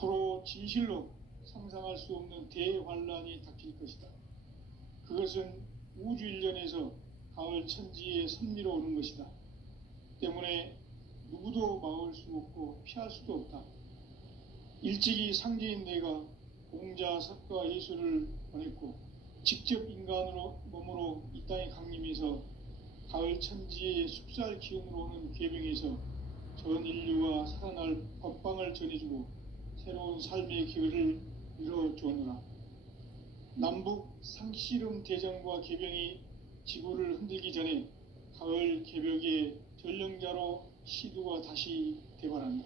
앞으로 진실로 상상할 수 없는 대환란이 닥칠 것이다. 그것은 우주 일련에서 가을 천지의 섭리로 오는 것이다. 때문에 누구도 막을 수 없고 피할 수도 없다. 일찍이 상제인 내가 공자, 석가, 예수를 보냈고 직접 인간으로 몸으로 이 땅에 강림해서 가을 천지의 숲살 기운으로 오는 괴병에서 전 인류가 살아날 법방을 전해주고 새로운 삶의 기회를 이뤄주었노라. 남북 상씨름 대전과 개병이 지구를 흔들기 전에 가을 개벽의 전령자로 시두가 다시 대발한다.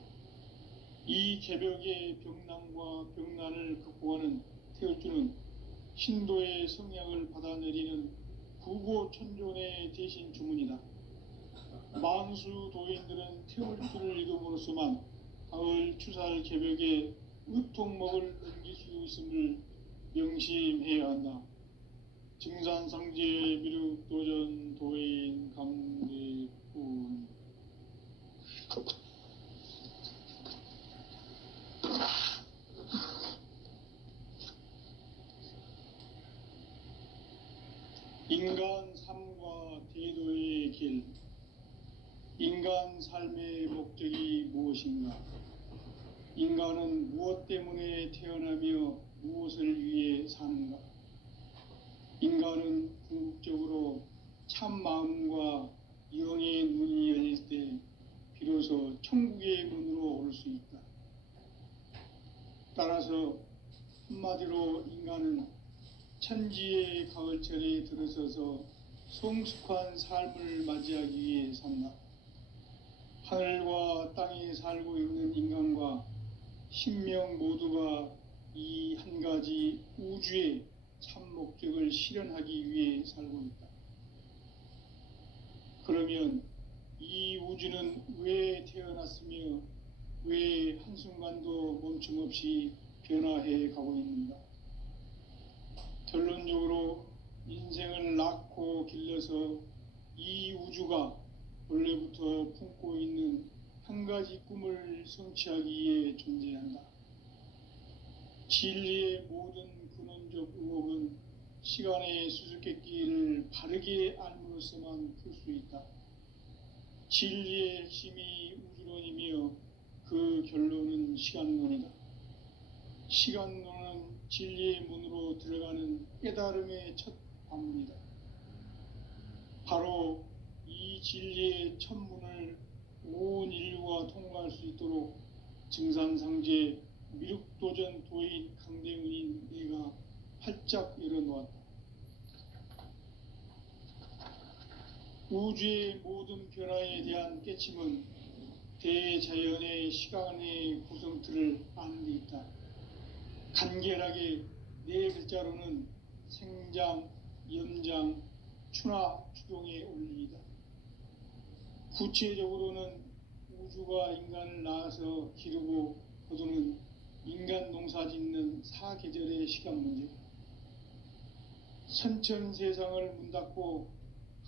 이 개벽의 병난과 병난을 극복하는 태울주는 신도의 성향을 받아내리는 구고천존의 대신 주문이다. 만수 도인들은 태울주를 읽음으로써만 가을 추살 개벽에 의통목을 넘길 수 있음을 명심해야 한다. 증산상제 미륵도전 도인 감대군. 인간 삶과 대도의 길. 인간 삶의 목적이 무엇인가? 인간은 무엇 때문에 태어나며 무엇을 위해 사는가? 인간은 궁극적으로 참 마음과 영의 눈이 열릴 때 비로소 천국의 문으로 올 수 있다. 따라서 한마디로 인간은 천지의 가을철에 들어서서 성숙한 삶을 맞이하기 위해 산다. 하늘과 땅에 살고 있는 인간과 신명 모두가 이 한 가지 우주의 참 목적을 실현하기 위해 살고 있다. 그러면 이 우주는 왜 태어났으며 왜 한순간도 멈춤없이 변화해 가고 있는가? 결론적으로 인생을 낳고 길러서 이 우주가 원래부터 품고 있는 한 가지 꿈을 성취하기 위해 존재한다. 진리의 모든 근원적 의혹은 시간의 수수께끼를 바르게 알므로써만 풀 수 있다. 진리의 핵심이 우주론이며 그 결론은 시간론이다. 시간론은 진리의 문으로 들어가는 깨달음의 첫 관문이다. 바로 이 진리의 첫 문을 온 인류가 통과할 수 있도록 증산상제 미륵도전 도인 강대훈인 내가 활짝 열어놓았다. 우주의 모든 변화에 대한 깨침은 대자연의 시간의 구성틀을 아는 데 있다. 간결하게 네 글자로는 생장, 염장, 추나 추동의 원리이다. 구체적으로는 우주가 인간을 낳아서 기르고 거두는 인간 농사 짓는 사계절의 시간 문제다. 선천 세상을 문 닫고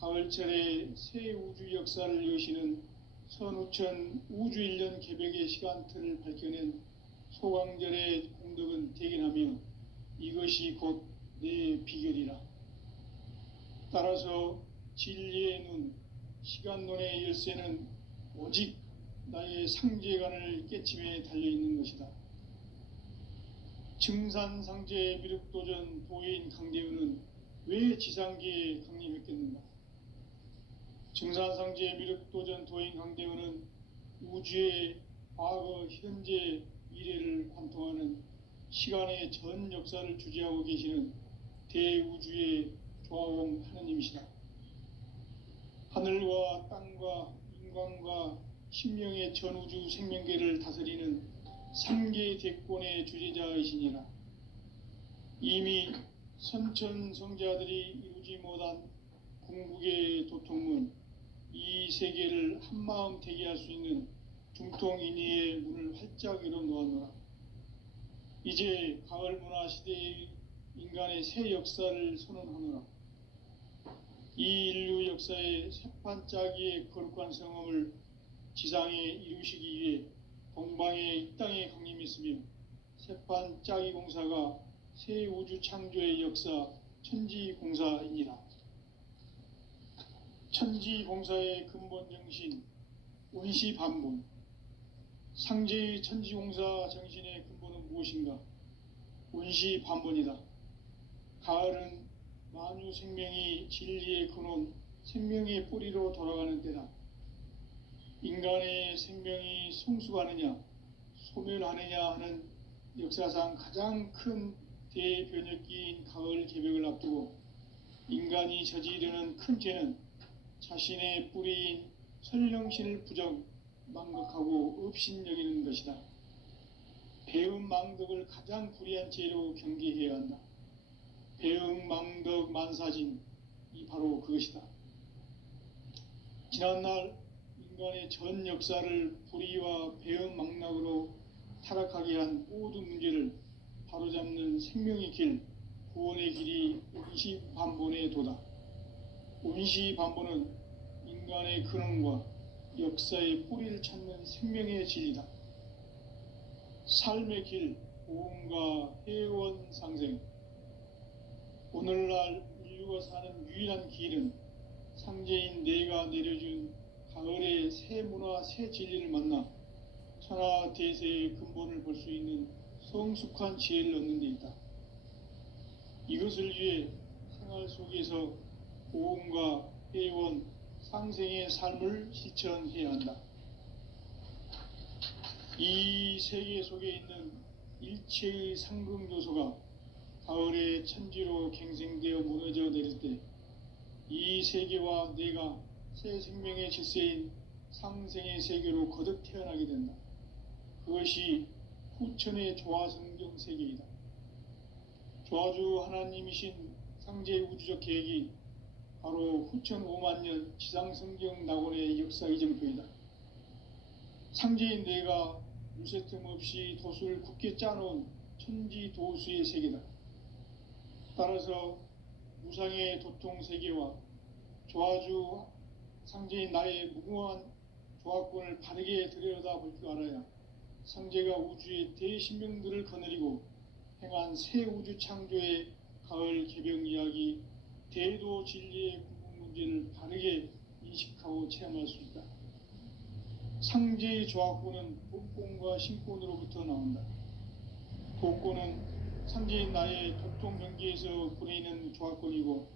가을철에 새 우주 역사를 여시는 선우천 우주일년 개벽의 시간틀을 밝혀낸 소강절의 공덕은 대견하며 이것이 곧 내 비결이라. 따라서 진리의 눈, 시간론의 열쇠는 오직 나의 상제관을 깨침에 달려있는 것이다. 증산상제 미륵도전 도인 강대훈은 왜 지상계에 강림했겠는가? 증산상제 미륵도전 도인 강대훈은 우주의 과거, 현재, 미래를 관통하는 시간의 전 역사를 주재하고 계시는 대우주의 조화원 하느님이시다. 하늘과 땅과 인간과 신명의 전우주 생명계를 다스리는 삼계 대권의 주재자이시니라. 이미 선천성자들이 이루지 못한 궁극의 도통문, 이 세계를 한마음 되게 할 수 있는 중통인의의 문을 활짝 열어놓았노라. 이제 가을 문화 시대의 인간의 새 역사를 선언하노라. 이 인류 역사의 새판짜기의 거룩한 성험을 지상에 이루시기 위해 동방의 이 땅에 강림했으며 세판 짜기 공사가 새 우주 창조의 역사 천지공사입니다. 천지공사의 근본 정신 원시반본. 상제의 천지공사 정신의 근본은 무엇인가? 원시반본이다. 가을은 만유 생명이 진리의 근원, 생명의 뿌리로 돌아가는 때다. 인간의 생명이 성숙하느냐, 소멸하느냐 하는 역사상 가장 큰 대변혁기인 가을 개벽을 앞두고 인간이 저지르는 큰 죄는 자신의 뿌리인 설령신을 부정, 망각하고 업신여기는 것이다. 배은망덕을 가장 불의한 죄로 경계해야 한다. 배은망덕 만사진이 바로 그것이다. 지난날 인간의 전 역사를 불의와 배은망락으로 타락하게 한 모든 문제를 바로잡는 생명의 길, 구원의 길이 원시반본의 도다. 원시반본은 인간의 근원과 역사의 뿌리를 찾는 생명의 진리다. 삶의 길, 보험과 회원 상생. 오늘날 인류가 사는 유일한 길은 상제인 내가 내려준 가을의 새 문화, 새 진리를 만나 천하 대세의 근본을 볼 수 있는 성숙한 지혜를 얻는 데 있다. 이것을 위해 생활 속에서 보험과 회원, 상생의 삶을 실천해야 한다. 이 세계 속에 있는 일체의 상극 요소가 가을의 천지로 갱생되어 무너져 내릴 때 이 세계와 내가 새 생명의 질서인 상생의 세계로 거듭 태어나게 된다. 그것이 후천의 조화성경 세계이다. 조화주 하나님이신 상제 우주적 계획이 바로 후천 5만년 지상성경 낙원의 역사 이정표이다. 상제인 내가 유세틈 없이 도수를 굳게 짜놓은 천지도수의 세계다. 따라서 무상의 도통 세계와 조화주 상제인 나의 무궁한 조화권을 바르게 들여다볼 줄 알아야 상제가 우주의 대신명들을 거느리고 행한 새 우주 창조의 가을 개벽 이야기, 대도 진리의 구분 문제를 바르게 인식하고 체험할 수 있다. 상제의 조화권은 복권과 신권으로부터 나온다. 복권은 상제인 나의 도통 경계에서 보내는 조화권이고,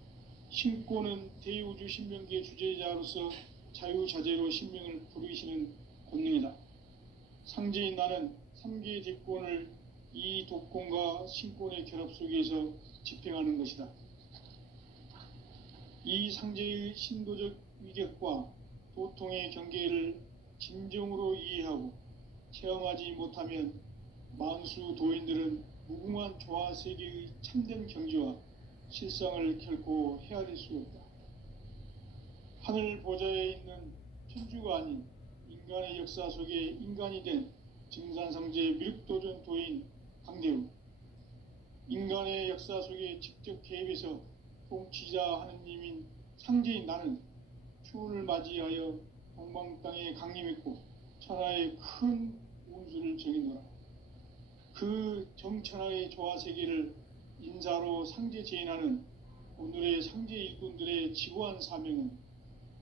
신권은 대우주 신명기의 주제자로서 자유자재로 신명을 부르시는 권능이다. 상제인 나는 3개의 대권을 이 도권과 신권의 결합 속에서 집행하는 것이다. 이 상제의 신도적 위격과 도통의 경계를 진정으로 이해하고 체험하지 못하면 만수 도인들은 무궁한 조화세계의 참된 경지와 실상을 결코 헤아릴 수 없다. 하늘 보좌에 있는 천주가 아닌 인간의 역사 속에 인간이 된 증산상제 미륵도전 도인 강대우, 인간의 역사 속에 직접 개입해서 통치자 하느님인 상제인 나는 추운을 맞이하여 동방 땅에 강림했고 천하의 큰 운수를 정의노라. 그 정천하의 조화세계를 인사로 상제 제인하는 오늘의 상제 일꾼들의 지구한 사명은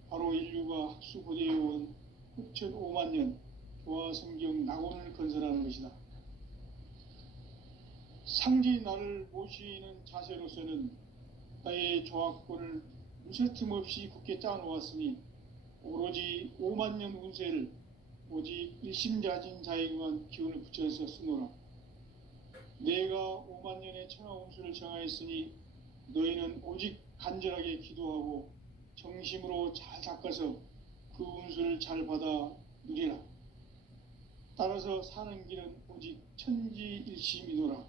바로 인류가 학수고대해온 후천 5만년 조화성경 낙원을 건설하는 것이다. 상제인 나를 모시는 자세로서는 나의 조화권을 무쇠틈 없이 굳게 짜놓았으니 오로지 5만년 운세를 오직 일심자진 자에게만 기운을 붙여서 쓰노라. 내가 5만년의 천하 운수를 정하였으니 너희는 오직 간절하게 기도하고 정심으로 잘 닦아서 그 운수를 잘 받아 누리라. 따라서 사는 길은 오직 천지일심이노라.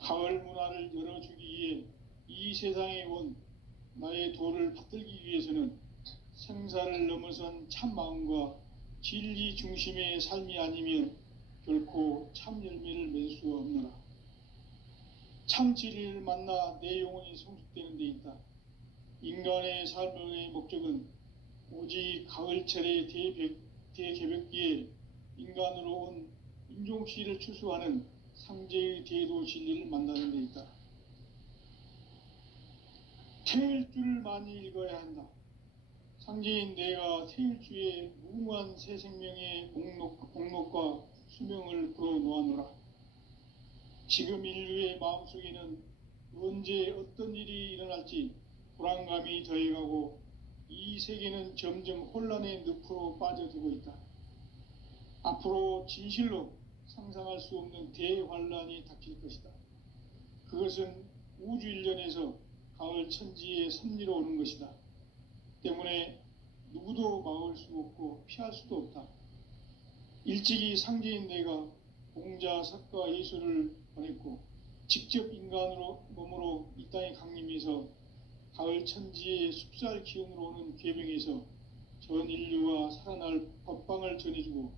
가을 문화를 열어주기 위해 이 세상에 온 나의 도를 받들기 위해서는 생사를 넘어선 참마음과 진리 중심의 삶이 아니면 결코 참 열매를 맺을 수 없노라. 참 진리를 만나 내 영혼이 성숙되는 데 있다. 인간의 삶의 목적은 오직 가을철의 대개벽기에 인간으로 온 인종시를 추수하는 상제의 대도 진리를 만나는 데 있다. 태일주를 많이 읽어야 한다. 상제인 내가 태일주의 무궁한 새 생명의 목록과 수명을 풀어놓아노라. 지금 인류의 마음속에는 언제 어떤 일이 일어날지 불안감이 더해가고 이 세계는 점점 혼란의 늪으로 빠져들고 있다. 앞으로 진실로 상상할 수 없는 대환란이 닥칠 것이다. 그것은 우주 일련에서 가을 천지의 섭리로 오는 것이다. 때문에 누구도 막을 수 없고 피할 수도 없다. 일찍이 상제인 내가 공자, 석가, 예수를 보냈고 직접 인간으로 몸으로 이 땅에 강림해서 가을 천지의 숲살 기운으로 오는 계명에서 전 인류와 살아날 법방을 전해주고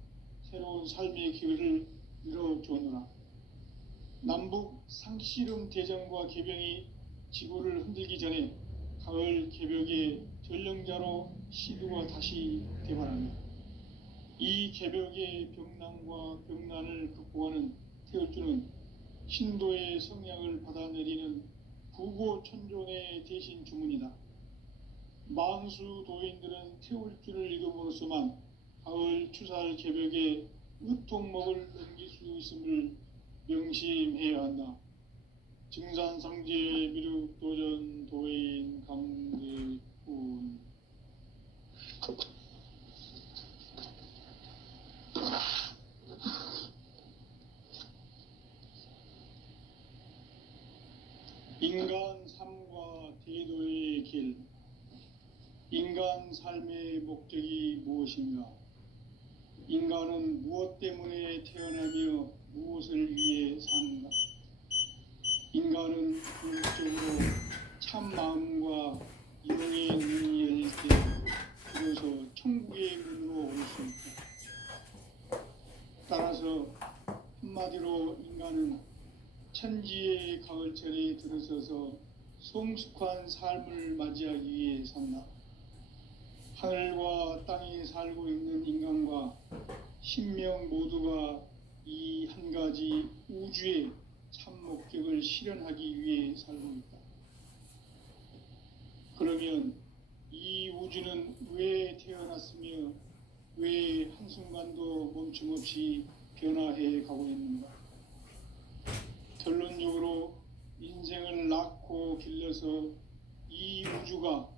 새로운 삶의 기회를 열어주었노라. 남북 상씨름 대전과 개병이 지구를 흔들기 전에 가을 개벽의 전령자로 시두가 다시 대발하며 이 개벽의 병난과 병난을 극복하는 태울주는 신도의 성향을 받아내리는 부고천존의 대신 주문이다. 만수 도인들은 태울주를 읽음으로써만 가을 추살 개벽의 으통목을 넘길 수 있음을 명심해야 한다. 증산상제 미륵도전 도인 강대군. 인간 삶과 대도의 길. 인간 삶의 목적이 무엇인가? 인간은 무엇 때문에 태어나며 무엇을 위해 사는가? 인간은 궁극적으로 참 마음과 영의 눈이 열릴 때 비로소 천국의 문으로 올 수 있다. 따라서 한마디로 인간은 천지의 가을철에 들어서서 성숙한 삶을 맞이하기 위해 산다. 하늘과 땅에 살고 있는 인간과 신명 모두가 이 한 가지 우주의 참 목적을 실현하기 위해 살고 있다. 그러면 이 우주는 왜 태어났으며 왜 한순간도 멈춤없이 변화해 가고 있는가? 결론적으로 인생을 낳고 길러서 이 우주가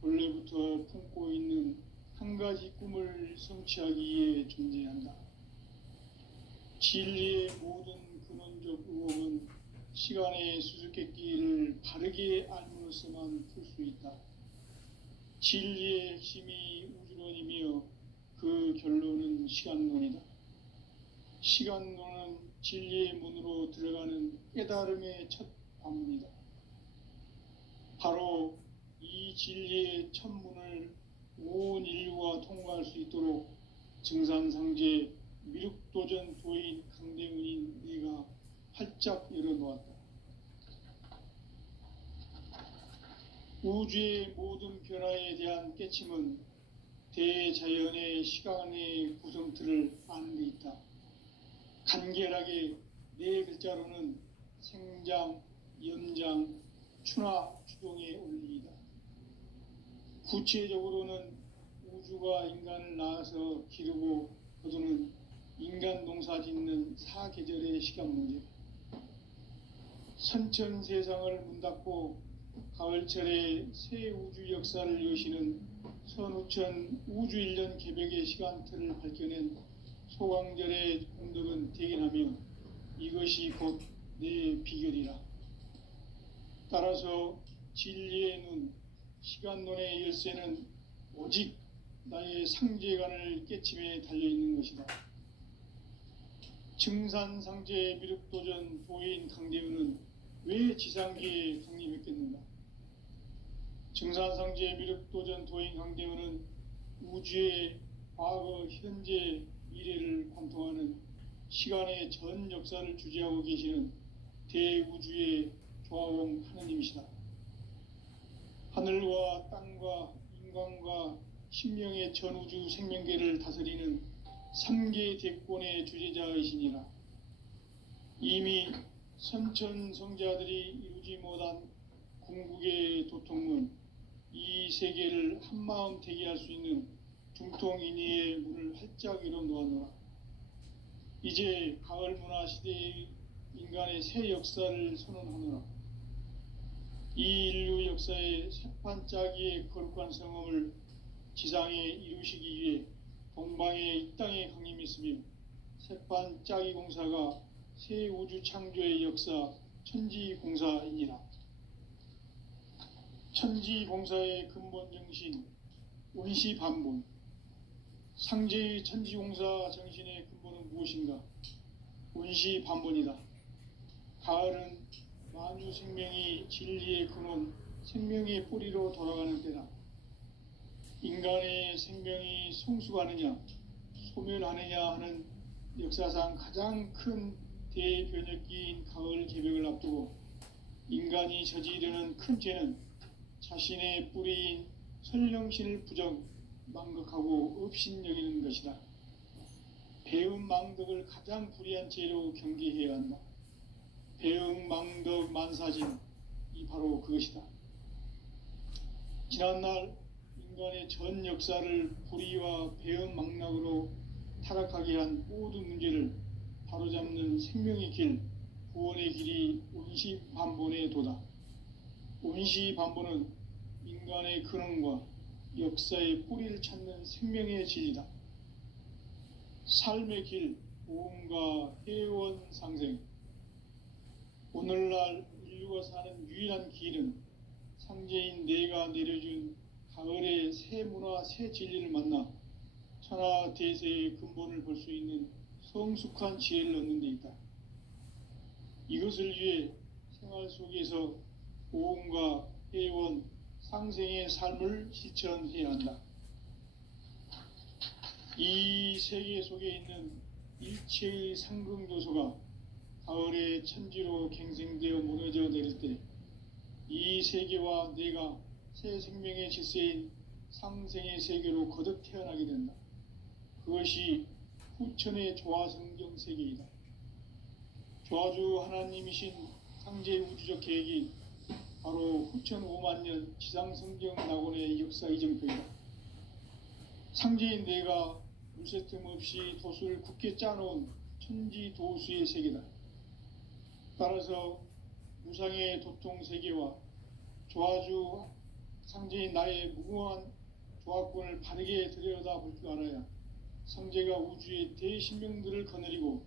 원래부터 품고 있는 한 가지 꿈을 성취하기 위해 존재한다. 진리의 모든 근원적 의혹은 시간의 수수께끼를 바르게 알므로써만 풀 수 있다. 진리의 핵심이 우주론이며 그 결론은 시간론이다. 시간론은 진리의 문으로 들어가는 깨달음의 첫 관문이다. 바로 이 진리의 첫 문을 온 인류가 통과할 수 있도록 증산상제 미륵도전 도인 강대문인 내가 활짝 열어놓았다. 우주의 모든 변화에 대한 깨침은 대자연의 시간의 구성틀을 아는 데 있다. 간결하게 네 글자로는 생장, 연장, 추나 추동의 원리이다. 구체적으로는 우주가 인간을 낳아서 기르고 거두는 인간 농사 짓는 사계절의 시간 문제. 선천 세상을 문 닫고 가을철에 새 우주 역사를 여시는 선우천 우주일년 개벽의 시간틀을 밝혀낸 소강절의 공덕은 대견하며 이것이 곧 내 비결이라. 따라서 진리의 눈, 시간론의 열쇠는 오직 나의 상제관을 깨침에 달려있는 것이다. 증산상제 미륵도전 도인 강대우는 왜 지상계에 강림했겠는가? 증산상제 미륵도전 도인 강대우는 우주의 과거, 현재, 미래를 관통하는 시간의 전 역사를 주재하고 계시는 대우주의 조화원 하느님이시다. 하늘과 땅과 인간과 신명의 전우주 생명계를 다스리는 삼계 대권의 주제자이시니라. 이미 선천성자들이 이루지 못한 궁극의 도통은 이 세계를 한마음 되게 할 수 있는 중통인의의 문을 활짝 열어 놓았노라. 이제 가을 문화 시대의 인간의 새 역사를 선언하노라. 이 인류 역사의 새판짜기의 거룩한 성험을 지상에 이루시기 위해 동방의 이 땅에 강림했으며 새판짜기 공사가 새 우주 창조의 역사 천지공사이니라. 천지공사의 근본 정신 원시반본. 상제의 천지공사 정신의 근본은 무엇인가? 원시반본이다. 가을은 만유 생명이 진리의 근원, 생명의 뿌리로 돌아가는 때다. 인간의 생명이 성숙하느냐, 소멸하느냐 하는 역사상 가장 큰 대변혁기인 가을 개벽을 앞두고 인간이 저지르는 큰 죄는 자신의 뿌리인 설령신을 부정, 망극하고 업신여기는 것이다. 배음 망덕을 가장 불의한 죄로 경계해야 한다. 배음 망덕 만사진, 이 바로 그것이다. 지난날 인간의 전 역사를 불의와 배음 망락으로 타락하게 한 모든 문제를 바로잡는 생명의 길, 구원의 길이 원시반본의 도다. 원시반본은 인간의 근원과 역사의 뿌리를 찾는 생명의 진리다. 삶의 길, 보험과 회원 상생. 오늘날 인류가 사는 유일한 길은 상제인 내가 내려준 가을의 새 문화, 새 진리를 만나 천하 대세의 근본을 볼 수 있는 성숙한 지혜를 얻는 데 있다. 이것을 위해 생활 속에서 보험과 회원, 상생의 삶을 실천해야 한다. 이 세계 속에 있는 일체의 상승요소가 가을의 천지로 갱생되어 무너져 내릴 때 이 세계와 내가 새 생명의 질서인 상생의 세계로 거듭 태어나게 된다. 그것이 후천의 조화성경 세계이다. 조화주 하나님이신 상제 우주적 계획이 바로 후천 5만 년 지상성경 낙원의 역사 이정표이다. 상제인 내가 물새 틈 없이 도수를 굳게 짜놓은 천지 도수의 세계다. 따라서 무상의 도통 세계와 조화주 상제인 나의 무궁한 조화권을 바르게 들여다볼 줄 알아야 상제가 우주의 대신명들을 거느리고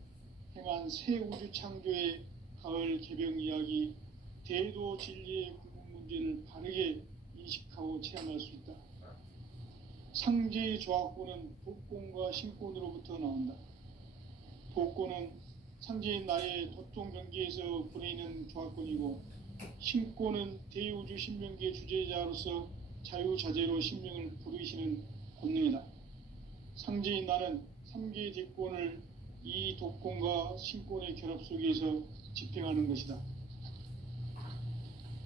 행한 새 우주 창조의 가을 개병 이야기, 대도 진리의 궁극 문제를 바르게 인식하고 체험할 수 있다. 상제의 조화권은 도권과 신권으로부터 나온다. 도권은 상제인 나의 도통 경계에서 부리는 조화권이고, 신권은 대우주 신명기의 주제자로서 자유자재로 신명을 부르시는 권능이다. 상제인 나는 3개의 대권을 이 도권과 신권의 결합 속에서 집행하는 것이다.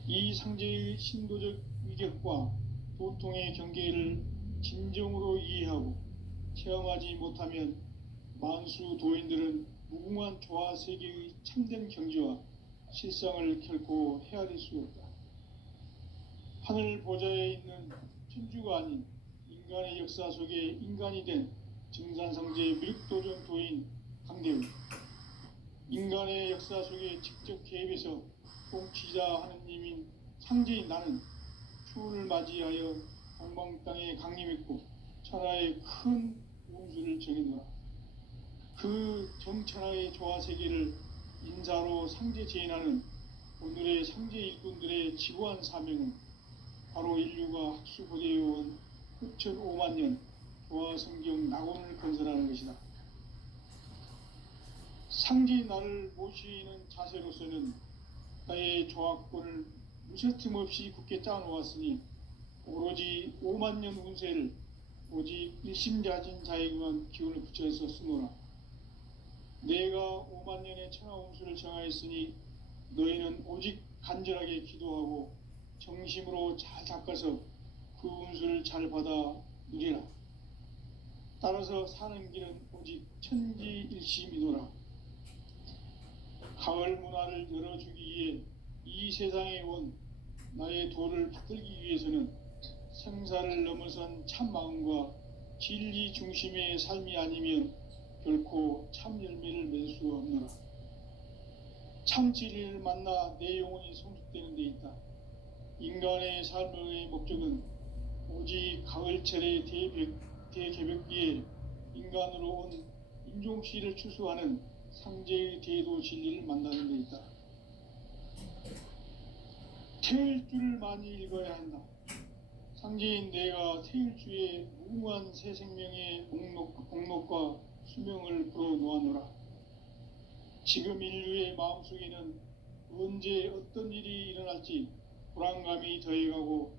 이 상제의 신도적 위격과 도통의 경계를 진정으로 이해하고 체험하지 못하면 만수 도인들은 무궁한 조화 세계의 참된 경지와 실상을 결코 헤아릴 수 없다. 하늘 보좌에 있는 천주가 아닌 인간의 역사 속에 인간이 된 증산상제의 미륵도전 도인 강대우, 인간의 역사 속에 직접 개입해서 통치자 하느님인 상제인 나는 추운을 맞이하여 동방 땅에 강림했고 천하의 큰 운수를 정해놓아 그 정천하의 조화 세계를 인사로 상제 제인하는 오늘의 상제 일꾼들의 지구한 사명은 바로 인류가 학수고대해온 후천 5만 년 조화 성경 낙원을 건설하는 것이다. 상제인 나를 모시는 자세로서는 나의 조화권을 무쇠틈 없이 굳게 짜놓았으니 오로지 5만 년 운세를 오직 일심자진 자에게만 기운을 붙여서 쓰노라. 내가 5만 년의 천하 운수를 정하였으니 너희는 오직 간절하게 기도하고 정심으로 잘 닦아서 그 운수를 잘 받아 누리라. 따라서 사는 길은 오직 오직 천지일심이노라. 가을 문화를 열어주기 위해 이 세상에 온 나의 도를 받들기 위해서는 생사를 넘어선 참마음과 진리 중심의 삶이 아니면 결코 참 열매를 맺을 수 없노라. 참 진리를 만나 내 영혼이 성숙되는 데 있다. 인간의 삶의 목적은 오직 가을철의 대개벽기에 인간으로 온 인종씨를 추수하는 상제의 대도 진리를 만나는 데 있다. 태일주를 많이 읽어야 한다. 상제인 내가 태일주의 무궁한 새 생명의 목록과 수명을 풀어놓아노라. 지금 인류의 마음속에는 언제 어떤 일이 일어날지 불안감이 더해가고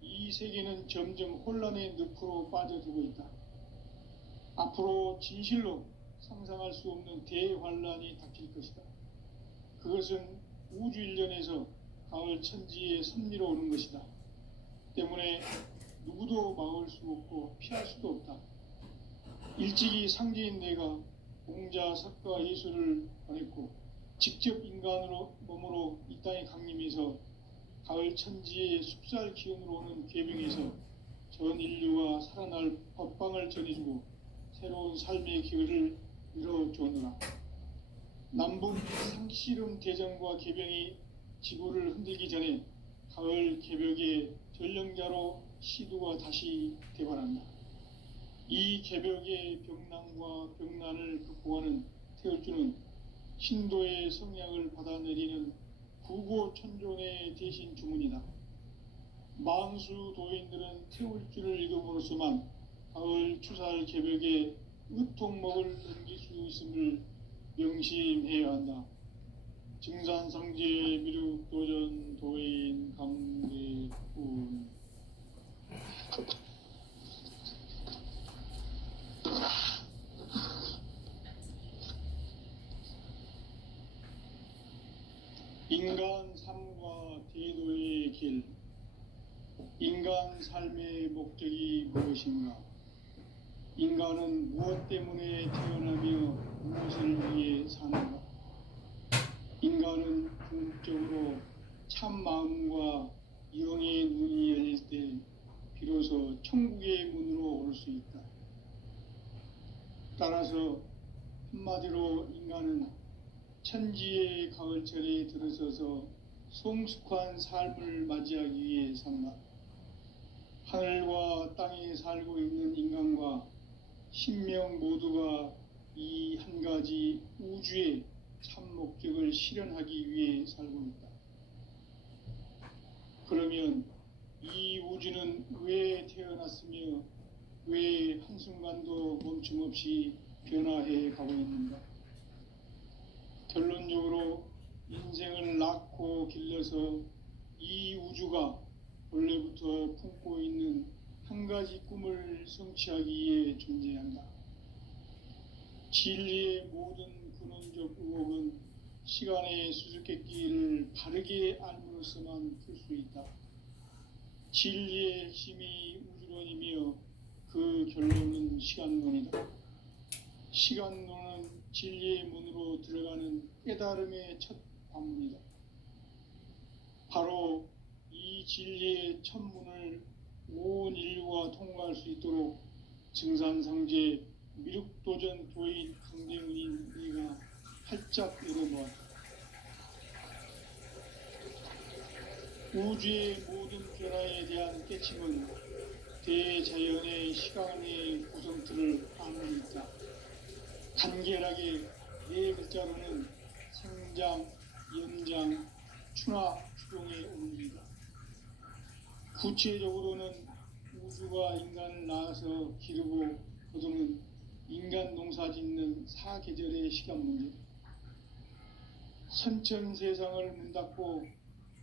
이 세계는 점점 혼란의 늪으로 빠져들고 있다. 앞으로 진실로 상상할 수 없는 대환란이 닥칠 것이다. 그것은 우주 일련에서 가을 천지의 섭리로 오는 것이다. 때문에 누구도 막을 수 없고 피할 수도 없다. 일찍이 상제인 내가 공자, 석가, 예수를 보냈고 직접 인간으로 몸으로 이 땅에 강림해서 가을 천지의 숲살 기운으로 오는 계명에서 전 인류가 살아날 법방을 전해주고 새로운 삶의 기회를 이뤄주었노라. 남북 상씨름 대전과 개병이 지구를 흔들기 전에 가을 개벽의 전령자로 시두가 다시 대발한다. 이 개벽의 병난과 병난을 극복하는 태울주는 신도의 성약을 받아내리는 구고천존의 대신 주문이다. 만수 도인들은 태울주를 읽음으로써만 가을 추살 개벽의 의통목을 넘길 수 있음을 명심해야 한다. 증산상제 미륵도전 도인 강대훈. 인간 삶과 대도의 길. 인간 삶의 목적이 무엇인가? 인간은 무엇 때문에 태어나며 무엇을 위해 사는가? 인간은 궁극적으로 참 마음과 영의 눈이 열릴 때 비로소 천국의 문으로 올 수 있다. 따라서 한마디로 인간은 천지의 가을철에 들어서서 성숙한 삶을 맞이하기 위해 산다. 하늘과 땅에 살고 있는 인간과 신명 모두가 이 한 가지 우주의 참 목적을 실현하기 위해 살고 있다. 그러면 이 우주는 왜 태어났으며 왜 한순간도 멈춤없이 변화해 가고 있는가? 결론적으로 인생을 낳고 길러서 이 우주가 원래부터 품고 있는 한 가지 꿈을 성취하기 위해 존재한다. 진리의 모든 근원적 의혹은 시간의 수수께끼를 바르게 알므로서만 풀 수 있다. 진리의 핵심이 우주론이며 그 결론은 시간론이다. 시간론은 진리의 문으로 들어가는 깨달음의 첫 관문이다. 바로 이 진리의 첫 문을 온 인류가 통과할 수 있도록 증산상제 미륵도전 도인 강대훈인 네가 활짝 열어놓았다. 우주의 모든 변화에 대한 깨침은 대자연의 시간의 구성틀을 아는 있다. 간결하게 네 글자로는 생장, 연장, 추나 추동의 원리이다. 구체적으로는 우주가 인간을 낳아서 기르고 거두는 인간 농사 짓는 사계절의 시간 문제다. 선천 세상을 문 닫고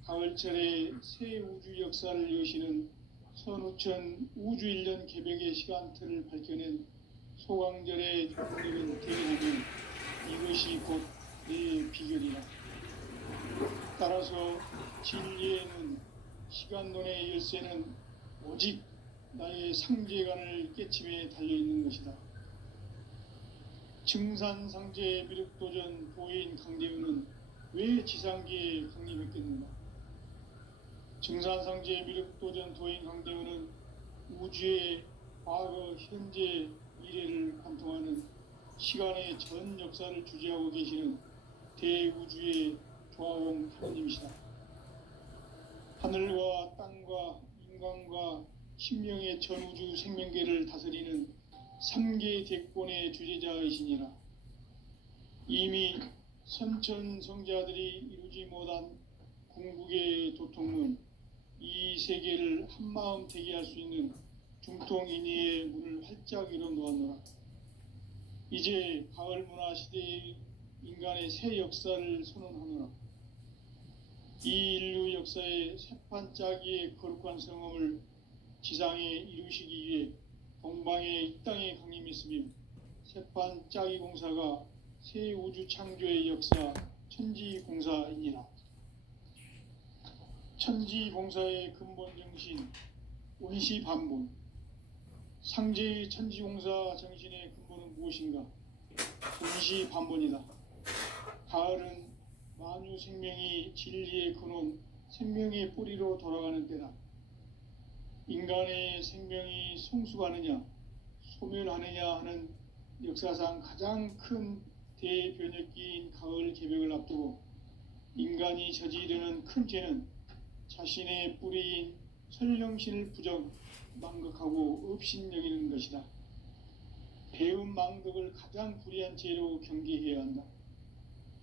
가을철에 새 우주 역사를 여시는 선우천 우주일년 개벽의 시간틀을 밝혀낸 소강절의 능력은 대단하며 이것이 곧 내 비결이다. 따라서 진리에는 시간론의 열쇠는 오직 나의 상제관을 깨침에 달려있는 것이다. 증산상제 미륵도전 도인 강대우는 왜 지상계에 강림했겠는가? 증산상제 미륵도전 도인 강대우는 우주의 과거, 현재, 미래를 관통하는 시간의 전 역사를 주재하고 계시는 대우주의 조화원 하느님이시다. 하늘과 땅과 인간과 신명의 전우주 생명계를 다스리는 3계 대권의 주재자이시니라. 이미 선천성자들이 이루지 못한 궁극의 도통문, 이 세계를 한마음 되게 할 수 있는 중통인의의 문을 활짝 열어 놓았노라. 이제 가을 문화 시대의 인간의 새 역사를 선언하노라. 이 인류 역사의 새판짜기의 거룩한 성험을 지상에 이루시기 위해 동방의 이 땅에 강림했으며 새판짜기 공사가 새 우주 창조의 역사 천지공사이니라. 천지공사의 근본 정신 온시반본. 상제의 천지공사 정신의 근본은 무엇인가? 온시반본이다. 가을은 만유 생명이 진리의 근원, 생명의 뿌리로 돌아가는 때다. 인간의 생명이 성숙하느냐, 소멸하느냐 하는 역사상 가장 큰 대변혁기인 가을 개벽을 앞두고 인간이 저지르는 큰 죄는 자신의 뿌리인 설령신을 부정, 망극하고 업신여기는 것이다. 배음 망덕을 가장 불의한 죄로 경계해야 한다.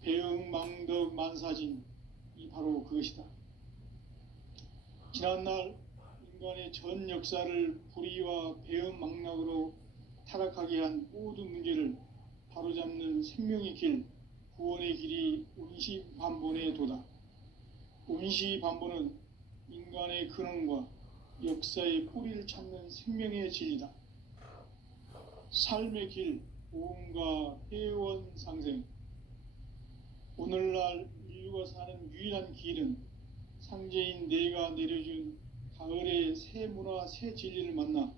배음 망덕 만사진, 이 바로 그것이다. 지난날 인간의 전 역사를 불의와 배음 망락으로 타락하게 한 모든 문제를 바로잡는 생명의 길, 구원의 길이 온시반본의 도다. 온시반본은 인간의 근원과 역사의 뿌리를 찾는 생명의 진리다. 삶의 길, 오음과 회원 상생. 오늘날 인류가 사는 유일한 길은 상제인 내가 내려준 가을의 새 문화, 새 진리를 만나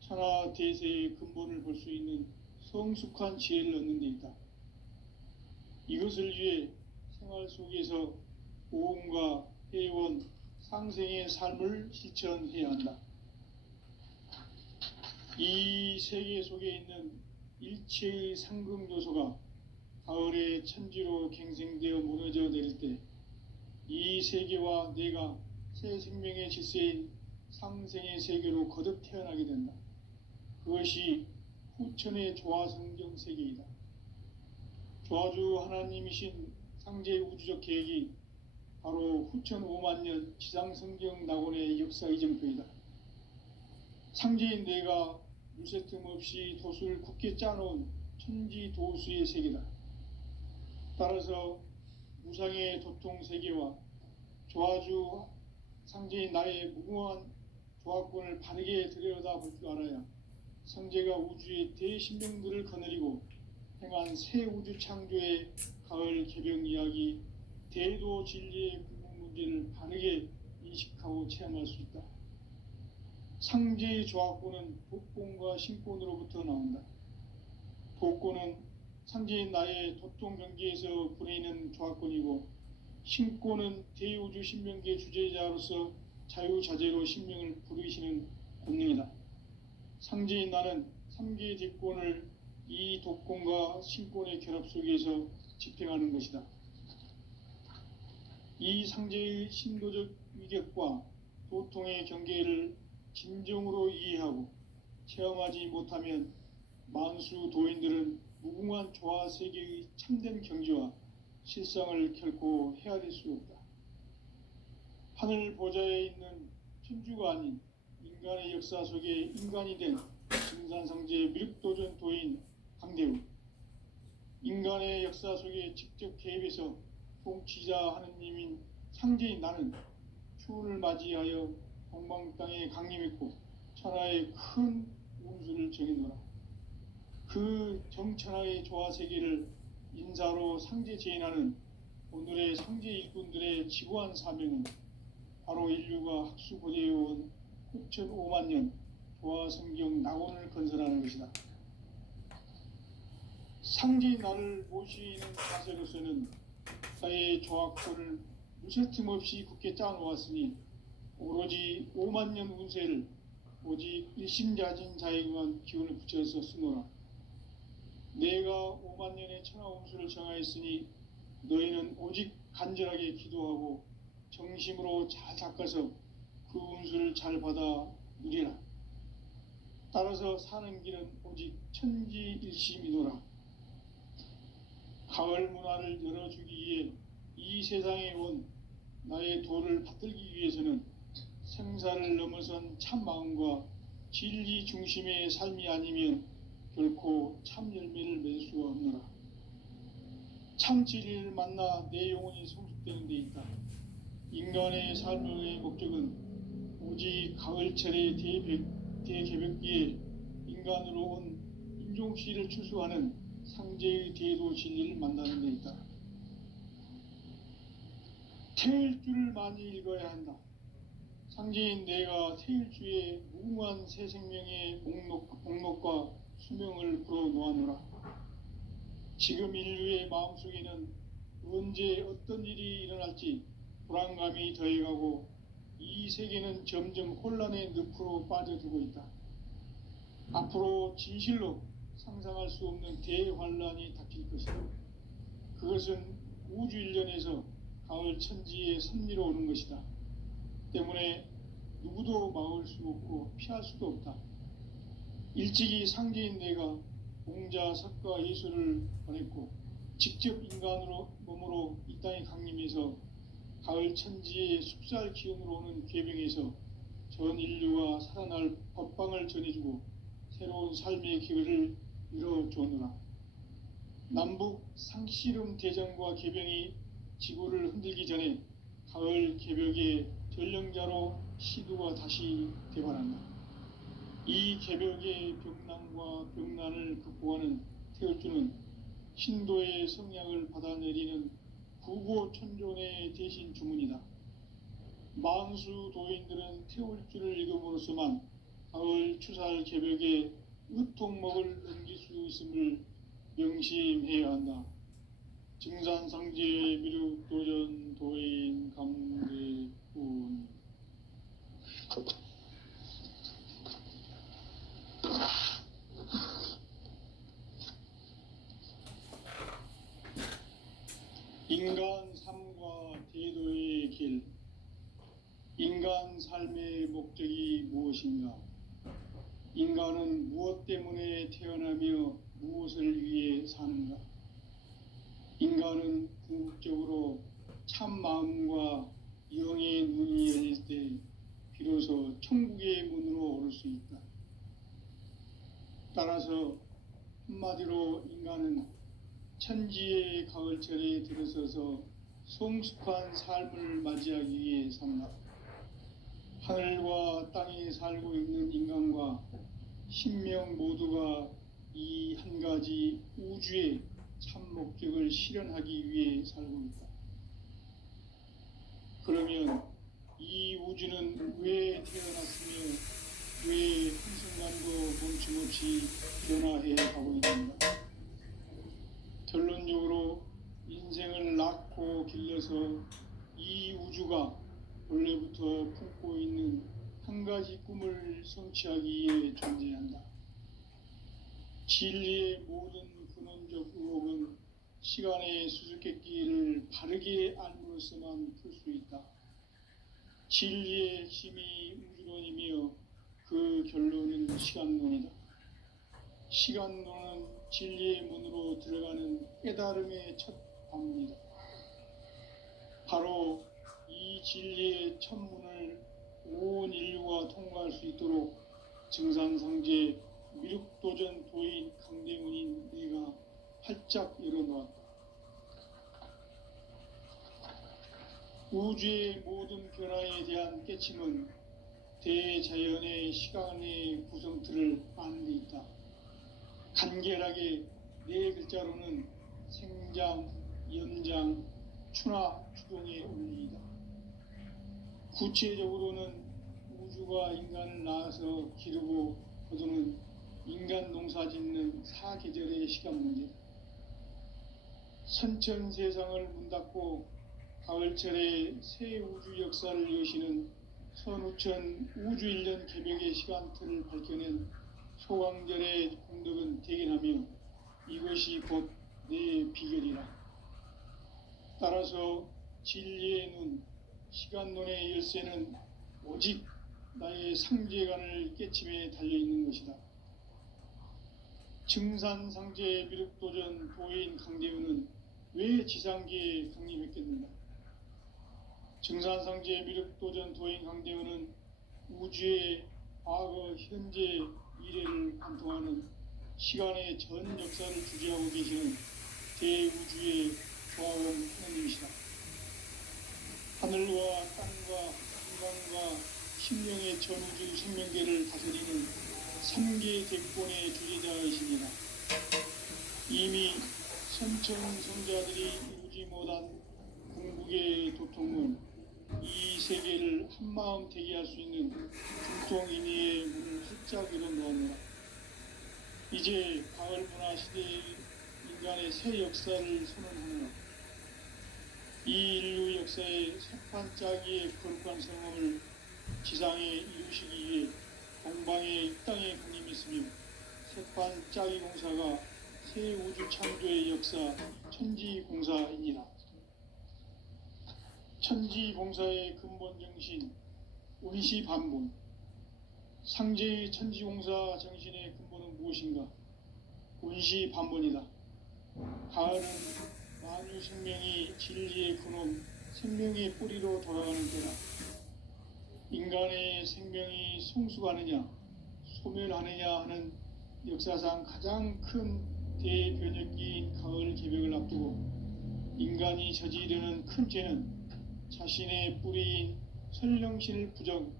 천하 대세의 근본을 볼 수 있는 성숙한 지혜를 얻는 데 있다. 이것을 위해 생활 속에서 오음과 회원, 상생의 삶을 실천해야 한다. 이 세계 속에 있는 일체의 상금 요소가 가을의 천지로 갱생되어 무너져 내릴 때 이 세계와 내가 새 생명의 질서인 상생의 세계로 거듭 태어나게 된다. 그것이 후천의 조화성경 세계이다. 조화주 하나님이신 상제의 우주적 계획이 바로 후천 5만 년 지상성경 낙원의 역사 이정표이다. 상제인 내가 물새 틈 없이 도수를 굳게 짜놓은 천지도수의 세계다. 따라서 무상의 도통 세계와 조화주 상제인 나의 무궁한 조화권을 바르게 들여다볼 줄 알아야 상제가 우주의 대신명들을 거느리고 행한 새 우주 창조의 가을 개벽 이야기, 대도 진리의 궁극 문제를 바르게 인식하고 체험할 수 있다. 상제의 조화권은 복권과 신권으로부터 나온다. 복권은 상제인 나의 도통 경계에서 부리는 조화권이고, 신권은 대우주 신명계 주제자로서 자유자재로 신명을 부르시는 권능이다. 상제인 나는 3계 대권을 이 독권과 신권의 결합 속에서 집행하는 것이다. 이 상제의 신도적 위격과 도통의 경계를 진정으로 이해하고 체험하지 못하면 만수 도인들은 무궁한 조화 세계의 참된 경지와 실상을 결코 헤아릴 수 없다. 하늘 보좌에 있는 천주가 아닌 인간의 역사 속에 인간이 된 증산상제 미륵도전 도인 강대우. 인간의 역사 속에 직접 개입해서 통치자 하느님인 상제인 나는 추운을 맞이하여 동방 땅에 강림했고 천하의 큰 운수를 정해놓으라. 그 정천하의 조화 세계를 인사로 상제 제인하는 오늘의 상제 일꾼들의 지고한 사명은 바로 인류가 학수고대해온 후천 5만 년 조화 성경 낙원을 건설하는 것이다. 상제의 나를 모시는 자세로서는 나의 조합권을 무쇠틈 없이 굳게 짜놓았으니 오로지 5만 년 운세를 오직 일심자진 자에게만 기운을 붙여서 쓰노라. 내가 5만 년의 천하 운수를 정하였으니 너희는 오직 간절하게 기도하고 정심으로 잘 닦아서 그 운수를 잘 받아 누리라. 따라서 사는 길은 오직 천지일심이노라. 가을 문화를 열어주기 위해 이 세상에 온 나의 도를 받들기 위해서는 생사를 넘어선 참 마음과 진리 중심의 삶이 아니면 결코 참 열매를 맺을 수가 없노라. 참 진리를 만나 내 영혼이 성숙되는 데 있다. 인간의 삶의 목적은 오직 가을철의 대개벽기에 인간으로 온 인종시를 추수하는 상제의 대도 진리를 만나는 데 있다. 태일주를 많이 읽어야 한다. 상제인 내가 태일주의 무궁한 새 생명의 목록과 수명을 불어놓아노라. 지금 인류의 마음속에는 언제 어떤 일이 일어날지 불안감이 더해가고 이 세계는 점점 혼란의 늪으로 빠져들고 있다. 앞으로 진실로 상상할 수 없는 대환란이 닥칠 것이다. 그것은 우주 일련에서 가을 천지의 섭리로 오는 것이다. 때문에 누구도 막을 수 없고 피할 수도 없다. 일찍이 상제인 내가 공자, 석가, 예수를 보냈고 직접 인간으로 몸으로 이 땅에 강림해서 가을 천지의 숲살 기운으로 오는 궤병에서 전 인류가 살아날 법방을 전해주고 새로운 삶의 기회를 열어주노라. 남북 상씨름 대전과 궤병이 지구를 흔들기 전에 가을 개벽의 전령자로 시두가 다시 대발한다. 이 개벽의 벽난과 벽난을 극복하는 태울주는 신도의 성량을 받아내리는 구고천존의 대신 주문이다. 만수 도인들은 태울주를 읽음으로써만 가을 추살 개벽의 으통목을 넘길 수 있음을 명심해야 한다. 증산상제 미륵도전 도인 감대군. 인간 삶과 대도의 길. 인간 삶의 목적이 무엇인가? 인간은 무엇 때문에 태어나며 무엇을 위해 사는가? 인간은 궁극적으로 참 마음과 영의 눈이 열릴 때 비로소 천국의 문으로 오를 수 있다. 따라서 한마디로 인간은 천지의 가을철에 들어서서 성숙한 삶을 맞이하기 위해 산다. 하늘과 땅에 살고 있는 인간과 신명 모두가 이 한 가지 우주의 참 목적을 실현하기 위해 살고 있다. 그러면 이 우주는 왜 태어났으며 왜 한순간도 멈춤없이 변화해 가고 있는가? 결론적으로 인생을 낳고 길러서 이 우주가 원래부터 품고 있는 한 가지 꿈을 성취하기 위해 존재한다. 진리의 모든 근원적 의혹은 시간의 수수께끼를 바르게 알므로써만 풀 수 있다. 진리의 핵심이 우주론이며 그 결론은 시간론이다. 시간론은 진리의 문으로 들어가는 깨달음의 첫 방문이다. 바로 이 진리의 첫 문을 온 인류가 통과할 수 있도록 증산상제 미륵도전 도인 강대문인 내가 활짝 열어놓았다. 우주의 모든 변화에 대한 깨침은 대자연의 시간의 구성틀을 아는 데 있다. 간결하게 네 글자로는 생장, 연장, 추나 추동의 원리이다. 구체적으로는 우주가 인간을 낳아서 기르고 거두는 인간 농사 짓는 사계절의 시간 문제다. 선천 세상을 문 닫고 가을철에 새 우주 역사를 여시는 선우천 우주일년 개벽의 시간틀을 밝혀낸 소강절의 공덕은 대견하며 이것이 곧 내 비결이라. 따라서 진리의 눈, 시간론의 열쇠는 오직 나의 상제관을 깨침에 달려있는 것이다. 증산상제 미륵도전 도인 강대우는 왜 지상계에 강림했겠는가? 증산상제 미륵도전 도인 강대우는 우주의 과거, 현재, 미래를 관통하는 시간의 전 역사를 주재하고 계시는 대우주의 조화원 하느님이시다. 하늘과 땅과 인간과 심령의 전우주 생명계를 다스리는 3계 대권의 주제자이십니다. 이미 선천성자들이 이루지 못한 궁극의 도통문, 이 세계를 한마음 되게 할 수 있는 중통인의의 문을 활짝 열어놓았노라. 이제 가을 문화 시대의 인간의 새 역사를 선언하노라. 이 인류 역사의 석판짜기의 거룩한 성함을 지상에 이루시기 위해 동방의 이 땅에 강림했으며 석판짜기 공사가 새 우주 창조의 역사 천지공사이니라. 천지공사의 근본 정신 운시반본. 상제의 천지공사 정신의 근본은 무엇인가? 운시반본이다. 가을은 만유 생명이 진리의 근원, 생명의 뿌리로 돌아가는 때다. 인간의 생명이 성숙하느냐, 소멸하느냐 하는 역사상 가장 큰 대변혁기인 가을 개벽을 앞두고 인간이 저지르는 큰 죄는 자신의 뿌리인 설령신을 부정,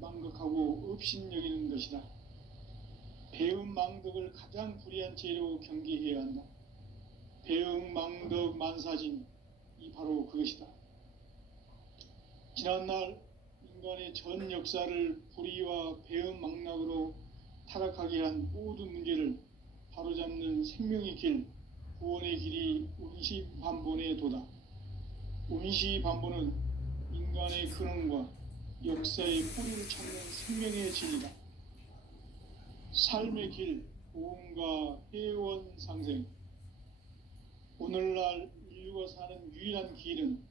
망각하고 업신여기는 것이다. 배음 망덕을 가장 불의한 죄로 경계해야 한다. 배음 망덕 만사진, 이 바로 그것이다. 지난날 인간의 전 역사를 불의와 배음 망락으로 타락하게 한 모든 문제를 바로잡는 생명의 길, 구원의 길이 운시반본의 도다. 운시반본은 인간의 근원과 역사의 뿌리를 찾는 생명의 진리다. 삶의 길, 고음과 회원 상생. 오늘날 인류가 사는 유일한 길은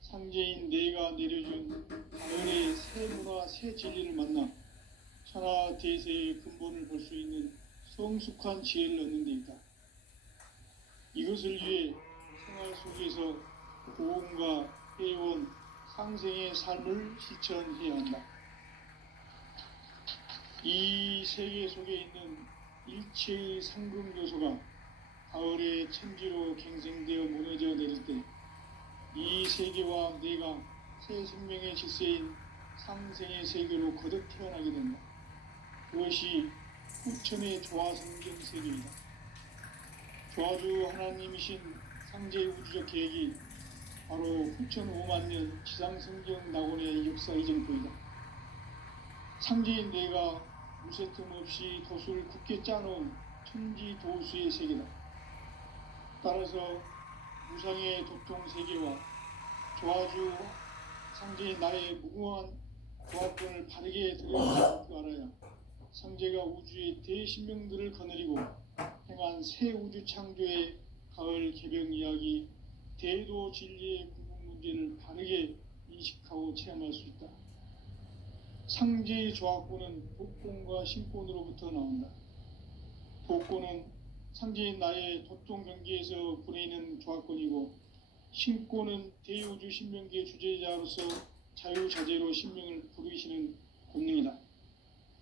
상제인 내가 내려준 가을의 새 문화, 새 진리를 만나 천하 대세의 근본을 볼 수 있는 성숙한 지혜를 얻는 데 있다. 이것을 위해 생활 속에서 고음과 회원, 상생의 삶을 실천해야 한다. 이 세계 속에 있는 일체의 상금 요소가 가을의 천지로 갱생되어 무너져 내릴 때 이 세계와 내가 새 생명의 질서인 상생의 세계로 거듭 태어나게 된다. 그것이 후천의 조화성경 세계이다. 조화주 하나님이신 상제의 우주적 계획이 바로 후천 5만년 지상성경 낙원의 역사 이정표이다. 상제인 내가 무쇠틈 없이 도수를 굳게 짜놓은 천지도수의 세계다. 따라서 무상의 도통 세계와 조화주 상제인 나의 무궁한 조합권을 바르게 들여다볼 줄 알아야 상제가 우주의 대신명들을 거느리고 행한 새 우주 창조의 가을 개벽 이야기, 대도 진리의 궁극 문제를 바르게 인식하고 체험할 수 있다. 상제의 조합권은 독권과 신권으로부터 나온다. 독권은 상제인 나의 도통 경계에서 보내는 조합권이고, 신권은 대우주 신명기의 주제자로서 자유자재로 신명을 부르시는 권능이다.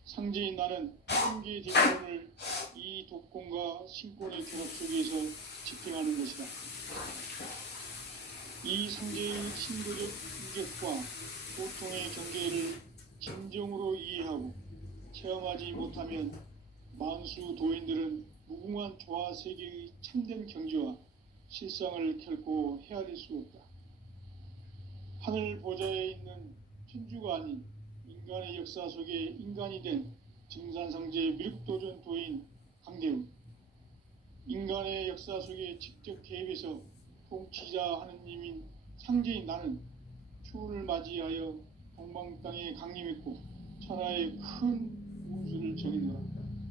상제인 나는 한계의 대권을 이 독권과 신권의 결합 속에서 집행하는 것이다. 이 상제의 신도적 인격과 보통의 경계를 진정으로 이해하고 체험하지 못하면 만수 도인들은 무궁한 조화 세계의 참된 경지와 실상을 결코 헤아릴 수 없다. 하늘 보좌에 있는 천주가 아닌 인간의 역사 속에 인간이 된 증산상제 미륵도전 도인 강대우. 인간의 역사 속에 직접 개입해서 통치자 하느님인 상제인 나는 추운을 맞이하여 동방 땅에 강림했고 천하의 큰 운수를 전이노라.